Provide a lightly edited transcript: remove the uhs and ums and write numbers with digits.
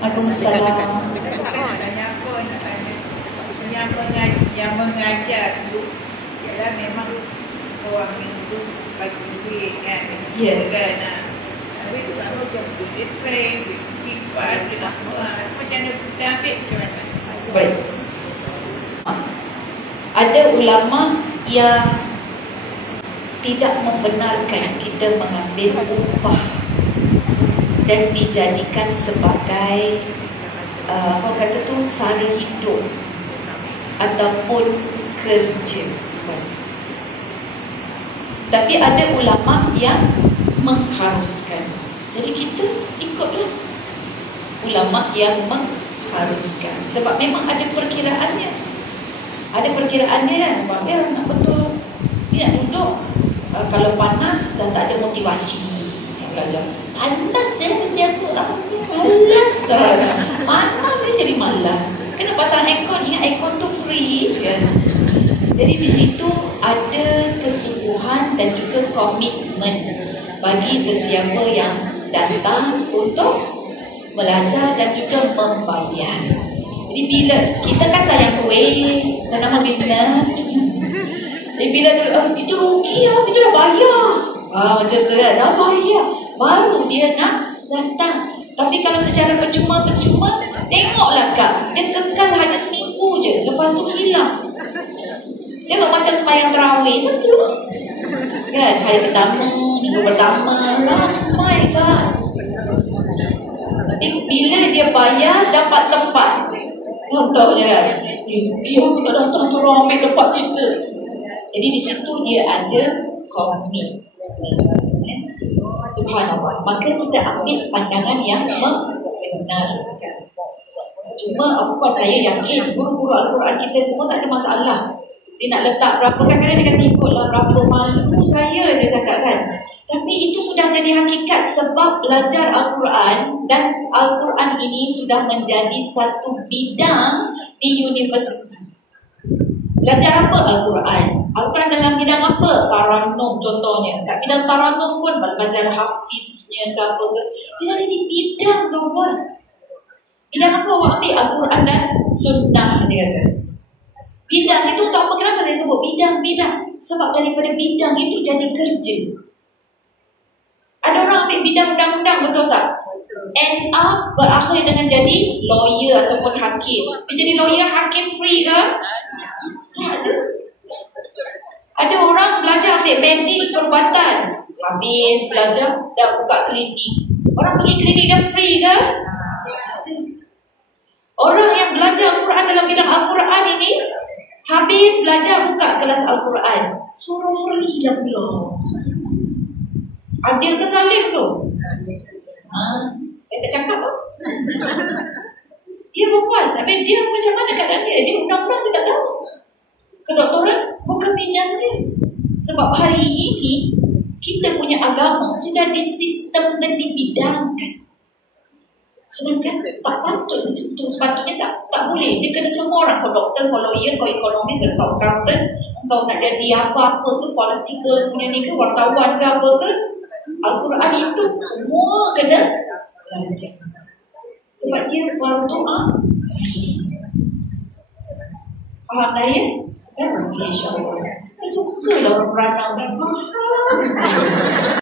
Waalaikumsalam. Tanya apa nak tanya? Yang mengajar tu ialah memang orang itu bagi duit kan. Ya. Kan. Tapi tu tak tahu macam duit train, duit kipas, duit apa. Macam mana kita ambil macam mana? Baik. Ada ulama yang tidak membenarkan kita mengambil upah dan dijadikan sebagai apa kata tu sara hidup ataupun kerja. Tapi ada ulama yang mengharuskan. Jadi kita ikutlah ulama yang mengharuskan. Sebab memang ada perkiraannya. Ada perkiraannya kan. Sebab dia nak betul. Dia nak duduk. Kalau panas dah tak ada motivasi nak belajar. Panas je kerja tu. Malas lah. Panas je jadi malas. Kena pasang aircon. Ingat aircon tu free kan. Jadi di situ ada kesungguhan dan juga komitmen bagi sesiapa yang datang untuk belajar dan juga membayar. Jadi bila kita kan sayang duit dan nama bisnes, jadi bila kita rugi lah, kita dah bayar. Macam tu kan, dah bayar, baru dia nak datang. Tapi kalau secara percuma-percuma, tengoklah Kak, dia kekal hanya seminggu je, lepas tu hilang. Tengok macam sembahyang tarawih, macam tu kan, hari pertama, minggu pertama, ramai Kak. Tapi bila dia bayar, dapat tempat. Contohnya kan, dia tak datang tu orang ambil tempat kita. Jadi di situ dia ada komitmen. Subhanallah. Maka kita ambil pandangan yang membenarkan. Cuma of course saya yakin guru-guru Al-Quran kita semua tak ada masalah. Dia nak letak berapa, kadang-kadang dia kata ikutlah berapa malu saya, dia cakap kan. Tapi itu sudah jadi hakikat sebab belajar Al-Quran dan Al-Quran ini sudah menjadi satu bidang di universiti. Belajar apa Al-Quran? Al-Quran dalam bidang apa? Taranum contohnya. Tak bidang taranum pun belajar hafiznya ke apa ke. Dia jadi bidang tuan. Bidang apa awak ambil? Al-Quran dan sunnah dia kata. Bidang itu tak apa, kenapa saya sebut bidang-bidang? Sebab daripada bidang itu jadi kerja. Ada orang ambil bidang undang-undang, betul tak? End up berakhir dengan jadi lawyer ataupun hakim. Dia jadi lawyer, hakim free ke? Tak ada. Ada orang belajar ambil basic perubatan, habis belajar dah buka klinik. Orang pergi klinik dah free ke? Orang yang belajar Al-Quran dalam bidang Al-Quran ini, habis belajar buka kelas Al-Quran, suruh free dah pula. Adil ke zalim tu? Saya tak cakap apa. Dia perempuan, tapi dia macam mana keadaan dia? Dia undang-undang dia tak tahu. Kedoktoran bukan bidang dia. Sebab hari ini kita punya agama sudah disistem dan dibidangkan. Sedangkan tak patut macam tu. Sepatutnya tak boleh. Dia kena semua orang. Kau doktor, kau lawyer, kau ekonomis, kau accountant, kau nak jadi apa-apa ke, political punya ni ke, wartawan ke apa ke, Al-Quran itu semua kena belajar. Sebab dia fardu ain. Faham tak ya? InsyaAllah. Saya suka lah orang beranang. Mahal.